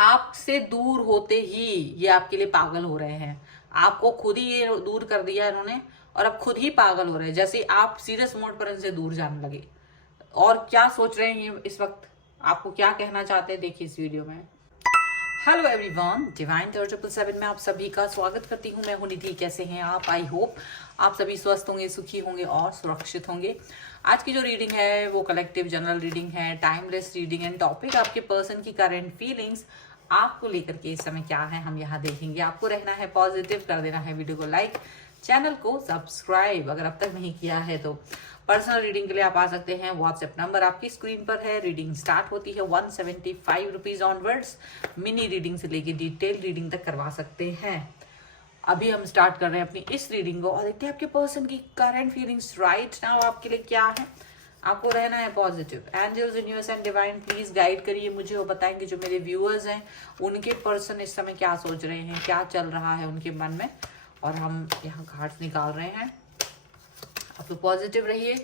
आपसे दूर होते ही ये आपके लिए पागल हो रहे हैं। आपको खुद ही ये दूर कर दिया इन्होंने और अब खुद ही पागल हो रहे हैं, जैसे आप सीरियस मोड पर इनसे दूर जाने लगे। और क्या सोच रहे हैं ये इस वक्त, आपको क्या कहना चाहते हैं, देखिए इस वीडियो में। हेलो एवरीवन, डिवाइन 777 में आप सभी का स्वागत करती हूँ। मैं हूँ निधि। कैसे हैं आप? आई होप आप सभी स्वस्थ होंगे, सुखी होंगे और सुरक्षित होंगे। आज की जो रीडिंग है वो कलेक्टिव जनरल रीडिंग है, टाइमलेस रीडिंग एंड टॉपिक आपके पर्सन की करंट फीलिंग्स आपको लेकर के इस समय क्या है हम यहाँ देखेंगे। आपको रहना है पॉजिटिव, कर देना है वीडियो को लाइक, चैनल को सब्सक्राइब अगर अब तक नहीं किया है तो। पर्सनल रीडिंग के लिए आप आ सकते हैं, व्हाट्सएप नंबर आपकी स्क्रीन पर है। रीडिंग स्टार्ट होती है 175 रुपीज ऑनवर्ड्स। मिनी रीडिंग से लेके डिटेल रीडिंग तक करवा सकते हैं। अभी हम स्टार्ट कर रहे हैं अपनी इस रीडिंग को और देखते हैं आपके पर्सन की करंट फीलिंग्स राइट नाउ आपके लिए क्या है। आपको रहना है positive. Angels, universe and divine please guide करिए मुझे और बताएंगे जो मेरे व्यूअर्स हैं उनके पर्सन इस समय क्या सोच रहे हैं, क्या चल रहा है उनके मन में। और हम यहाँ कार्ड्स निकाल रहे हैं। आप तो पॉजिटिव रहिए।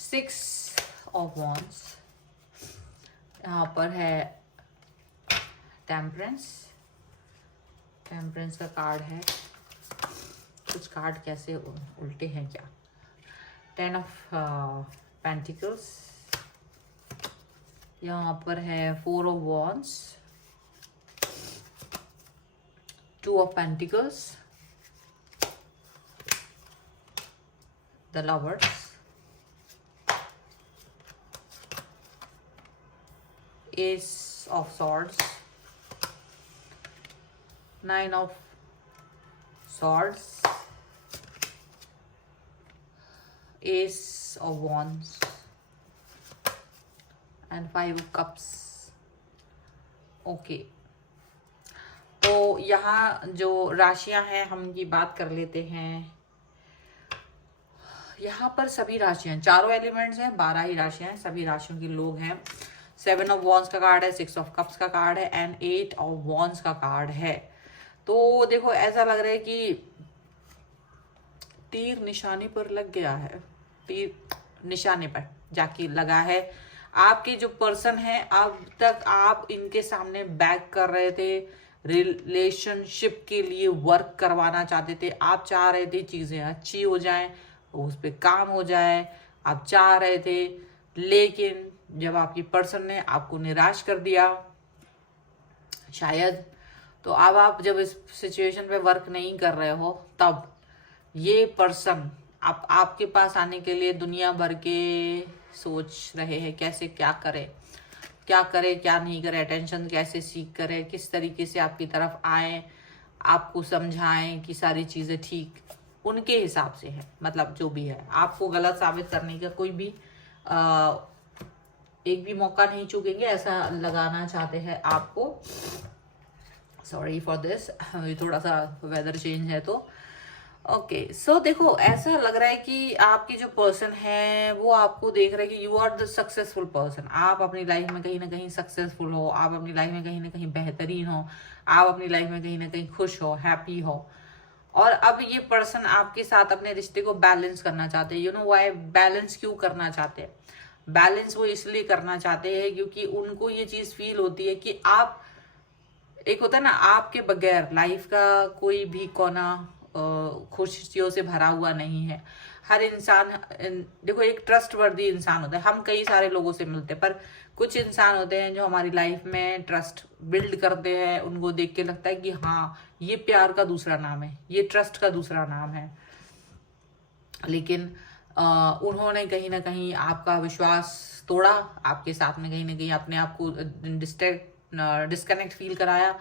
6 ऑफ वॉन्ड्स, यहाँ पर है टेम्परेंस। टेम्परेंस का कार्ड है। कुछ कार्ड कैसे उल्टे हैं क्या। 10 ऑफ पेंटिकल्स, यहाँ पर है 4 of wands, 2 of pentacles, the lovers, S of swords, 9 of swords, ace of wands and 5 of cups। Okay, तो यहाँ जो राशियां हैं हम इनकी बात कर लेते हैं। यहाँ पर सभी राशियां, चारों एलिमेंट्स हैं, 12 ही राशियां हैं, सभी राशियों के लोग हैं। 7 ऑफ वॉन्ड्स का कार्ड है, 6 ऑफ कप्स का कार्ड है एंड 8 ऑफ वॉन्ड्स का कार्ड है। तो देखो ऐसा लग रहा है कि तीर निशाने पर लग गया है, तीर निशाने पर जाके लगा है। आपके जो पर्सन है अब तक आप इनके सामने बैक कर रहे थे, रिलेशनशिप के लिए वर्क करवाना चाहते थे। आप चाह रहे थे चीजें अच्छी हो जाएं, उस पर काम हो जाए, आप चाह रहे थे। लेकिन जब आपकी पर्सन ने आपको निराश कर दिया शायद, तो अब आप जब इस सिचुएशन पे वर्क नहीं कर रहे हो तब ये पर्सन आपके पास आने के लिए दुनिया भर के सोच रहे हैं कैसे क्या करे, क्या करे क्या नहीं करे, अटेंशन कैसे सीख करे, किस तरीके से आपकी तरफ आए, आपको समझाएं कि सारी चीज़ें ठीक उनके हिसाब से है। मतलब जो भी है आपको गलत साबित करने का कोई भी एक भी मौका नहीं चूकेंगे, ऐसा लगाना चाहते हैं आपको। सॉरी फॉर दिस, थोड़ा सा वेदर चेंज है तो ओके। सो देखो ऐसा लग रहा है कि आपकी जो पर्सन है वो आपको देख रहा है कि you are the successful person. आप अपनी लाइफ में कहीं ना कहीं सक्सेसफुल हो, आप अपनी लाइफ में कहीं ना कहीं बेहतरीन हो, आप अपनी लाइफ में कहीं ना कहीं खुश हो, हैप्पी हो। और अब ये पर्सन आपके साथ अपने रिश्ते को बैलेंस करना चाहते हैं। यू नो व्हाई बैलेंस क्यों करना चाहते हैं? बैलेंस वो इसलिए करना चाहते हैं क्योंकि उनको ये चीज फील होती है कि आप, एक होता है ना, आपके बगैर लाइफ का कोई भी कोना खुशियों से भरा हुआ नहीं है। हर इंसान, देखो एक ट्रस्टवर्दी इंसान होता है। हम कई सारे लोगों से मिलते हैं पर कुछ इंसान होते हैं जो हमारी लाइफ में ट्रस्ट बिल्ड करते हैं। उनको देख के लगता है कि हाँ ये प्यार का दूसरा नाम है, ये ट्रस्ट का दूसरा नाम है। लेकिन उन्होंने कहीं ना कहीं आपका विश्वास तोड़ा, आपके साथ में कहीं ना कहीं अपने आप को डिस्कनेक्ट फील कराया।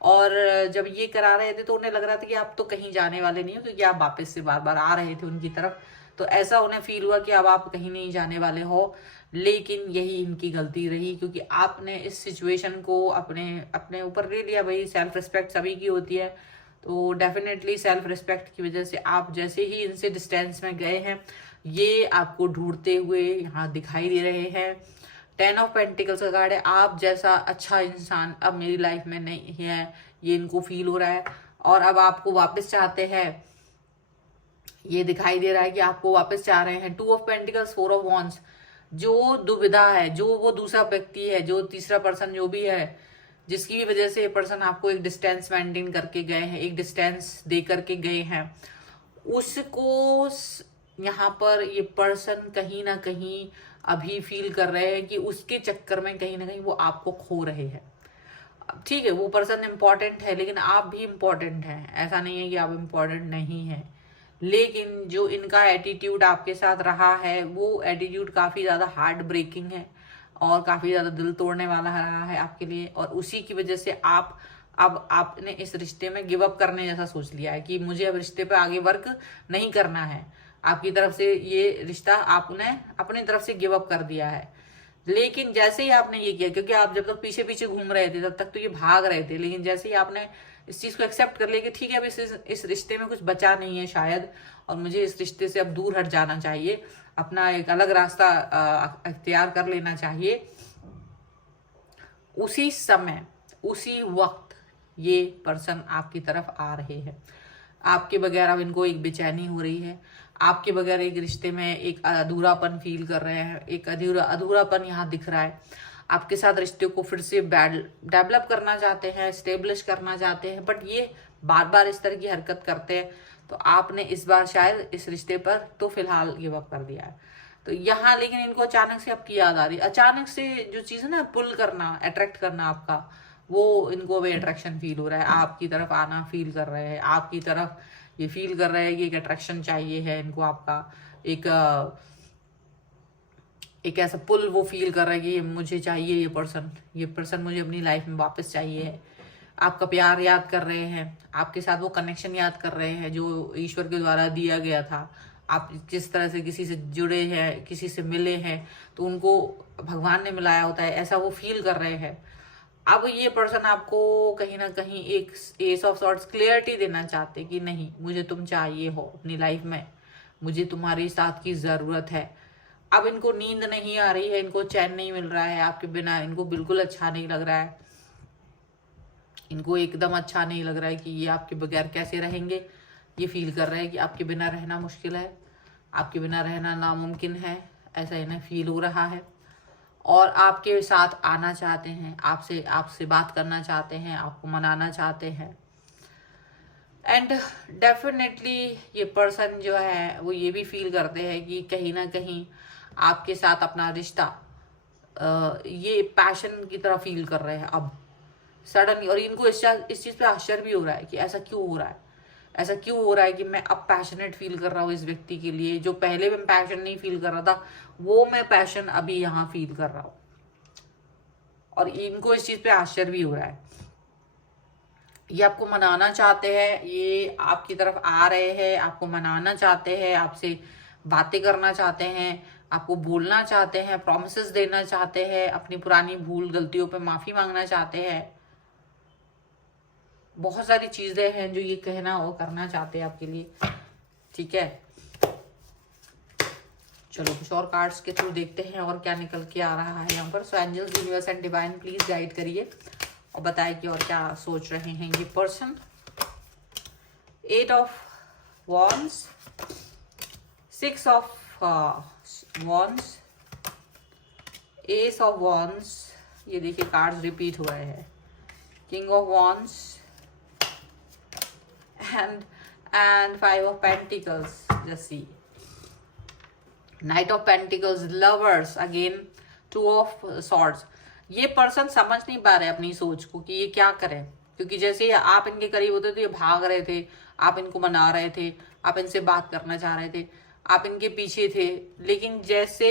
और जब ये करा रहे थे तो उन्हें लग रहा था कि आप तो कहीं जाने वाले नहीं हो, क्योंकि आप वापस से बार बार आ रहे थे उनकी तरफ। तो ऐसा उन्हें फील हुआ कि अब आप कहीं नहीं जाने वाले हो। लेकिन यही इनकी गलती रही क्योंकि आपने इस सिचुएशन को अपने ऊपर ले लिया। भाई सेल्फ रिस्पेक्ट सभी की होती है, तो डेफिनेटली सेल्फ रिस्पेक्ट की वजह से आप जैसे ही इनसे डिस्टेंस में गए हैं, ये आपको ढूंढते हुए यहाँ दिखाई दे रहे हैं। 10 ऑफ पेंटिकल्स का कार्ड है। आप जैसा अच्छा इंसान अब मेरी लाइफ में नहीं है, ये इनको फील हो रहा है और अब आपको वापस चाहते हैं। ये दिखाई दे रहा है कि आपको वापस चाह रहे हैं। 2 ऑफ पेंटिकल्स, 4 ऑफ वॉन्ड्स, जो दुविधा है, जो वो दूसरा व्यक्ति है, जो तीसरा पर्सन जो भी है, जिसकी वजह से ये पर्सन आपको एक डिस्टेंस मेंटेन करके गए हैं, एक डिस्टेंस दे करके गए हैं, उसको यहाँ पर ये पर्सन कहीं ना कहीं अभी फील कर रहे हैं कि उसके चक्कर में कहीं ना कहीं वो आपको खो रहे हैं। ठीक है, वो पर्सन इम्पॉर्टेंट है, लेकिन आप भी इम्पॉर्टेंट हैं, ऐसा नहीं है कि आप इम्पॉर्टेंट नहीं हैं। लेकिन जो इनका एटीट्यूड आपके साथ रहा है, वो एटीट्यूड काफ़ी ज़्यादा हार्ट ब्रेकिंग है और काफ़ी ज़्यादा दिल तोड़ने वाला रहा है आपके लिए। और उसी की वजह से अब आपने इस रिश्ते में गिव अप करने जैसा सोच लिया है कि मुझे अब रिश्ते पे आगे वर्क नहीं करना है। आपकी तरफ से ये रिश्ता आपने अपनी तरफ से गिव अप कर दिया है। लेकिन जैसे ही आपने ये किया, क्योंकि आप जब तक पीछे पीछे घूम रहे थे तब तक तो ये भाग रहे थे, लेकिन जैसे ही आपने इस चीज को एक्सेप्ट कर लिया कि ठीक है अब इस रिश्ते में कुछ बचा नहीं है शायद, और मुझे इस रिश्ते से अब दूर हट जाना चाहिए, अपना एक अलग रास्ता अख्तियार कर लेना चाहिए, उसी समय उसी वक्त ये पर्सन आपकी तरफ आ रहे हैं। आपके बगैर अब इनको एक बेचैनी हो रही है, आपके बगैर एक रिश्ते में एक अधूरापन फील कर रहे हैं, एक अधूरापन यहाँ दिख रहा है। आपके साथ रिश्ते को फिर से डेवलप करना चाहते हैं, स्टेब्लिश करना चाहते हैं, बट ये बार बार इस तरह की हरकत करते हैं। तो आपने इस बार शायद इस रिश्ते पर तो फिलहाल गिव अप कर दिया है। तो यहाँ लेकिन इनको अचानक से आपकी याद आ रही है, अचानक से जो चीज़ है ना, पुल करना, अट्रैक्ट करना आपका, वो इनको भी अट्रैक्शन फील हो रहा है, आपकी तरफ आना फील कर रहे हैं, आपकी तरफ ये फील कर रहे हैं कि एक अट्रैक्शन चाहिए है इनको आपका, एक ऐसा पुल वो फील कर रहा है कि ये मुझे चाहिए, ये पर्सन मुझे अपनी लाइफ में वापस चाहिए है। आपका प्यार याद कर रहे हैं, आपके साथ वो कनेक्शन याद कर रहे हैं जो ईश्वर के द्वारा दिया गया था। आप जिस तरह से किसी से जुड़े हैं, किसी से मिले हैं, तो उनको भगवान ने मिलाया होता है, ऐसा वो फील कर रहे हैं। अब ये पर्सन आपको कहीं ना कहीं एक एस ऑफ सॉर्ट्स क्लियरिटी देना चाहते कि नहीं, मुझे तुम चाहिए हो अपनी लाइफ में, मुझे तुम्हारे साथ की ज़रूरत है। अब इनको नींद नहीं आ रही है, इनको चैन नहीं मिल रहा है आपके बिना, इनको बिल्कुल अच्छा नहीं लग रहा है, इनको एकदम अच्छा नहीं लग रहा है कि ये आपके बगैर कैसे रहेंगे। ये फील कर रहे हैं कि आपके बिना रहना मुश्किल है, आपके बिना रहना नामुमकिन है, ऐसा इन्हें फील हो रहा है। और आपके साथ आना चाहते हैं, आपसे बात करना चाहते हैं, आपको मनाना चाहते हैं। एंड डेफिनेटली ये पर्सन जो है वो ये भी फील करते हैं कि कहीं ना कहीं आपके साथ अपना रिश्ता ये पैशन की तरह फील कर रहे हैं अब सडनली। और इनको इस चीज़ पे आश्चर्य भी हो रहा है कि ऐसा क्यों हो रहा है, ऐसा क्यों हो रहा है कि मैं अब पैशनेट फील कर रहा हूँ इस व्यक्ति के लिए, जो पहले मैं पैशन नहीं फील कर रहा था वो मैं पैशन अभी यहाँ फील कर रहा हूँ। और इनको इस चीज़ पे आश्चर्य भी हो रहा है। ये आपको मनाना चाहते हैं, ये आपकी तरफ आ रहे हैं, आपको मनाना चाहते हैं, आपसे बातें करना चाहते हैं, आपको बोलना चाहते हैं, प्रॉमिसेस देना चाहते हैं, अपनी पुरानी भूल गलतियों पे माफ़ी मांगना चाहते हैं। बहुत सारी चीज़ें हैं जो ये कहना और करना चाहते हैं आपके लिए। ठीक है, चलो कुछ और कार्ड्स के थ्रू देखते हैं और क्या निकल के आ रहा है यहाँ पर। So angels, universe and divine please guide करिए और बताइए कि और क्या सोच रहे हैं ये person. 8 of wands, 6 of wands, S of wands, ये देखिए कार्ड्स रिपीट हो रहे हैं, king of wands and 5 of pentacles. Just see, Knight of Pentacles, Lovers again, 2 of Swords. ये पर्सन समझ नहीं पा रहे अपनी सोच को कि ये क्या करें, क्योंकि जैसे ही आप इनके करीब होते तो ये भाग रहे थे, आप इनको मना रहे थे, आप इनसे बात करना चाह रहे थे, आप इनके पीछे थे। लेकिन जैसे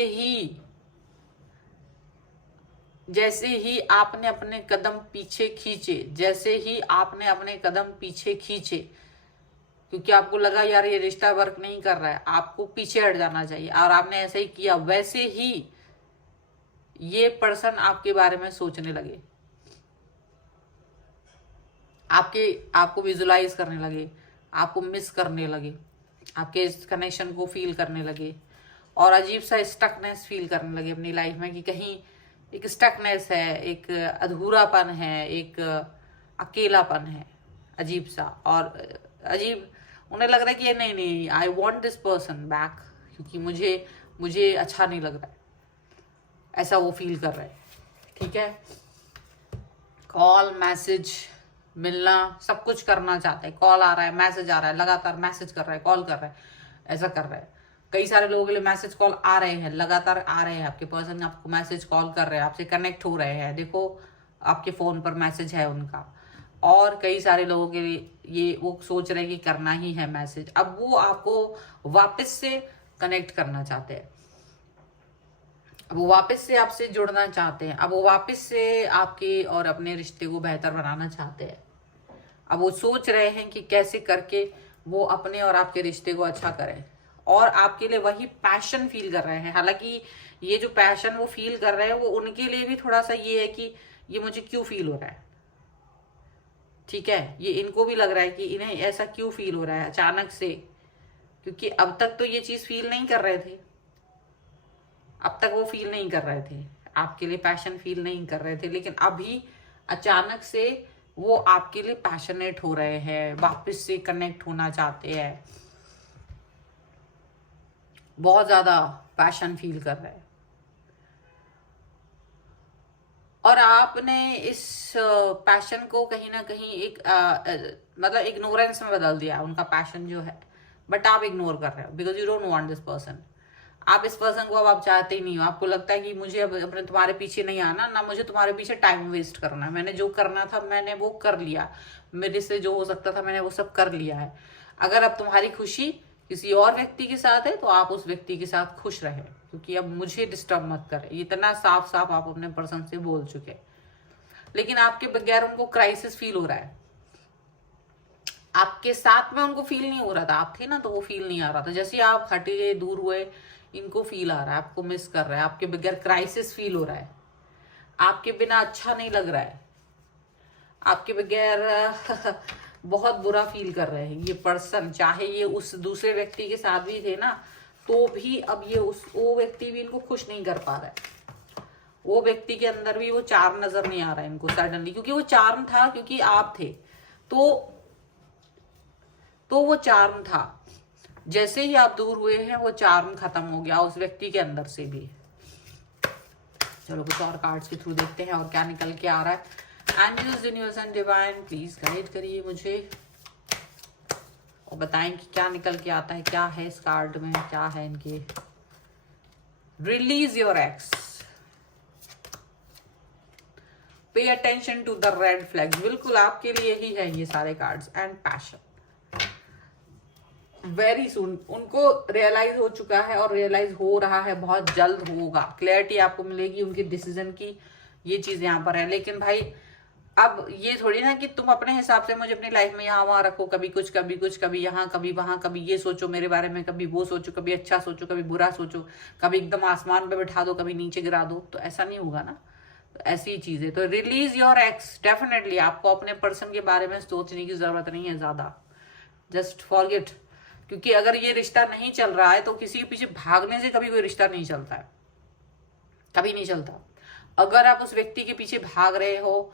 ही आपने अपने कदम पीछे खींचे, क्योंकि आपको लगा यार ये रिश्ता वर्क नहीं कर रहा है, आपको पीछे हट जाना चाहिए, और आपने ऐसा ही किया, वैसे ही ये पर्सन आपके बारे में सोचने लगे, आपको विजुलाइज करने लगे, आपको मिस करने लगे, आपके इस कनेक्शन को फील करने लगे, और अजीब सा स्टकनेस फील करने लगे अपनी लाइफ में कि कहीं एक स्टकनेस है, एक अधूरापन है, एक अकेलापन है अजीब सा। और अजीब उन्हें लग रहा है कि ये नहीं, I want this person back, क्योंकि मुझे अच्छा नहीं लग रहा है, ऐसा वो फील कर रहे हैं। ठीक है, कॉल मैसेज मिलना सब कुछ करना चाहते हैं। कॉल आ रहा है, मैसेज आ रहा है, लगातार मैसेज कर रहा है, कॉल कर रहा है, ऐसा कर रहा है। कई सारे लोगों के लिए मैसेज कॉल आ रहे हैं, लगातार आ रहे हैं, आपके पर्सन आपको मैसेज कॉल कर रहे हैं, आपसे कनेक्ट हो रहे हैं, देखो आपके फोन पर मैसेज है उनका। और कई सारे लोगों के लिए ये वो सोच रहे हैं कि करना ही है मैसेज, अब वो आपको वापस से कनेक्ट करना चाहते हैं, अब वो वापस से आपसे जुड़ना चाहते हैं, अब वो वापस से आपके और अपने रिश्ते को बेहतर बनाना चाहते हैं। अब वो सोच रहे हैं कि कैसे करके वो अपने और आपके रिश्ते को अच्छा करें, और आपके लिए वही पैशन फील कर रहे हैं। हालांकि ये जो पैशन वो फील कर रहे हैं वो उनके लिए भी थोड़ा सा ये है कि ये मुझे क्यों फील हो रहा है, ठीक है, ये इनको भी लग रहा है कि इन्हें ऐसा क्यों फील हो रहा है अचानक से, क्योंकि अब तक तो ये चीज फील नहीं कर रहे थे, अब तक वो फील नहीं कर रहे थे, आपके लिए पैशन फील नहीं कर रहे थे, लेकिन अभी अचानक से वो आपके लिए पैशनेट हो रहे हैं, वापस से कनेक्ट होना चाहते हैं, बहुत ज्यादा पैशन फील कर रहे हैं। और आपने इस पैशन को कहीं ना कहीं एक मतलब इग्नोरेंस में बदल दिया, उनका पैशन जो है, बट आप इग्नोर कर रहे हो because you don't want this person. आप इस पर्सन को अब आप चाहते ही नहीं हो, आपको लगता है कि मुझे अब अपने तुम्हारे पीछे नहीं आना, ना मुझे तुम्हारे पीछे टाइम वेस्ट करना है, मैंने जो करना था मैंने वो कर लिया, मेरे से जो हो सकता था मैंने वो सब कर लिया है। अगर अब तुम्हारी खुशी किसी और व्यक्ति के साथ है तो आप उस व्यक्ति के साथ खुश रहे, क्योंकि अब मुझे डिस्टर्ब मत करे, इतना साफ साफ आप अपने पर्सन से बोल चुके। लेकिन आपके बगैर उनको क्राइसिस फील हो रहा है, आपके साथ में उनको फील नहीं हो रहा था, आप थे ना तो वो फील नहीं आ रहा था, जैसे आप हटे गए दूर हुए इनको फील आ रहा है, आपको मिस कर रहा है, आपके बगैर क्राइसिस फील हो रहा है, आपके बिना अच्छा नहीं लग रहा है, आपके बगैर बहुत बुरा फील कर रहे हैं ये पर्सन। चाहे ये उस दूसरे व्यक्ति के साथ भी थे ना तो भी अब ये वो व्यक्ति भी इनको खुश नहीं कर पा रहा है, वो व्यक्ति के अंदर भी वो चार्म नजर नहीं आ रहा है इनको सडनली, क्योंकि वो चार्म था, क्योंकि आप थे तो वो चार्म था, जैसे ही आप दूर हुए हैं वो चार्म खत्म हो गया उस व्यक्ति के अंदर से भी। चलो कुछ और कार्ड्स के थ्रू देखते हैं और क्या निकल के आ रहा है। Angels, universe and divine please guide करिए मुझे और बताएं कि क्या निकल के आता है, क्या है इस कार्ड में, क्या है इनके। Release your ex, pay attention to the red flags, बिल्कुल आपके लिए ही है ये सारे cards. And passion, very soon उनको रियलाइज हो चुका है और रियलाइज हो रहा है, बहुत जल्द होगा, क्लैरिटी आपको मिलेगी उनके डिसीजन की, ये चीज यहाँ पर है। लेकिन भाई अब ये थोड़ी ना कि तुम अपने हिसाब से मुझे अपनी लाइफ में यहाँ वहां रखो, कभी कुछ कभी कुछ, कभी यहाँ कभी वहां, कभी ये सोचो मेरे बारे में, कभी वो सोचो, कभी अच्छा सोचो कभी बुरा सोचो, कभी एकदम आसमान पे बैठा दो कभी नीचे गिरा दो, तो ऐसा नहीं होगा ना। तो ऐसी चीजें, तो रिलीज योर एक्स, डेफिनेटली आपको अपने पर्सन के बारे में सोचने की जरूरत नहीं है ज्यादा, जस्ट फॉरगेट। क्योंकि अगर ये रिश्ता नहीं चल रहा है तो किसी के पीछे भागने से कभी कोई रिश्ता नहीं चलता है, कभी नहीं चलता। अगर आप उस व्यक्ति के पीछे भाग रहे हो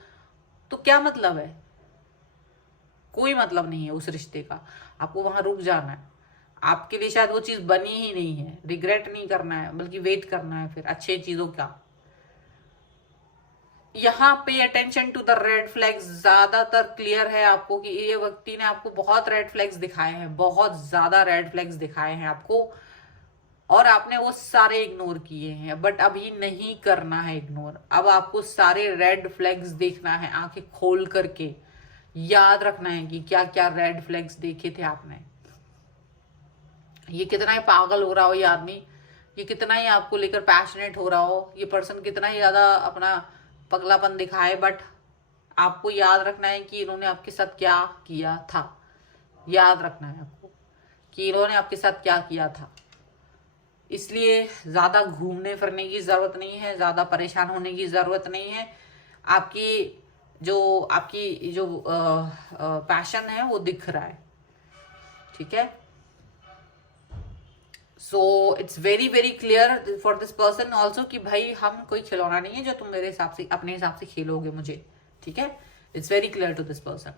तो क्या मतलब है, कोई मतलब नहीं है उस रिश्ते का, आपको वहां रुक जाना है। आपके लिए शायद वो चीज बनी ही नहीं है, रिग्रेट नहीं करना है बल्कि वेट करना है फिर अच्छे चीजों का। यहाँ पे attention to the red flags ज्यादातर क्लियर है आपको कि ये व्यक्ति ने आपको बहुत रेड फ्लैग्स दिखाए हैं, बहुत ज्यादा रेड फ्लैग्स दिखाए हैं आपको, और आपने वो सारे इग्नोर किए हैं। बट अभी नहीं करना है इग्नोर, अब आपको सारे रेड फ्लैग्स देखना है, आंखें खोल करके याद रखना है कि क्या क्या रेड फ्लैग्स देखे थे आपने। ये कितना ही पागल हो रहा हो ये आदमी, ये कितना ही आपको लेकर पैशनेट हो रहा हो, ये पर्सन कितना ही ज्यादा अपना पगलापन दिखाए, बट आपको याद रखना है कि इन्होंने आपके साथ क्या किया था। याद रखना है आपको कि इन्होंने आपके साथ क्या किया था। इसलिए ज्यादा घूमने फिरने की जरूरत नहीं है, ज्यादा परेशान होने की जरूरत नहीं है। आपकी जो पैशन है वो दिख रहा है, ठीक है। So it's very very clear for this person also कि भाई हम कोई खिलौना नहीं है जो तुम मेरे हिसाब से अपने हिसाब से खेलोगे मुझे, ठीक है। It's very clear to this person.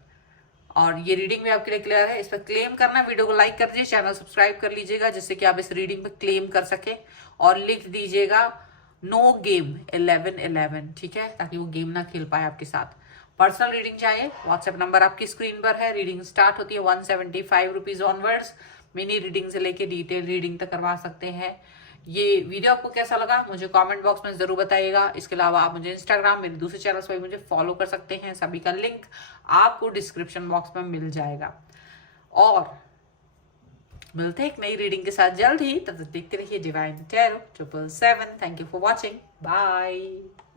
और ये रीडिंग भी आपके लिए क्लियर है। इस पर क्लेम करना, वीडियो को लाइक कर दीजिए, चैनल सब्सक्राइब कर लीजिएगा जिससे कि आप इस रीडिंग पे क्लेम कर सके, और लिख दीजिएगा नो गेम 1111, ठीक है, ताकि वो गेम ना खेल पाए आपके साथ। पर्सनल रीडिंग चाहिए, व्हाट्सएप नंबर आपकी स्क्रीन पर है। रीडिंग स्टार्ट होती है 175 रुपीज ऑनवर्ड्स। मिनी रीडिंग से लेके डिटेल रीडिंग तक करवा सकते हैं। ये वीडियो आपको कैसा लगा मुझे कमेंट बॉक्स में जरूर बताइएगा। इसके अलावा आप मुझे इंस्टाग्राम, मेरे दूसरे चैनल्स पर मुझे फॉलो कर सकते हैं, सभी का लिंक आपको डिस्क्रिप्शन बॉक्स में मिल जाएगा। और मिलते हैं एक नई रीडिंग के साथ जल्द ही, तब तक देखते रहिए divine tarot 777। Thank you for watching, bye.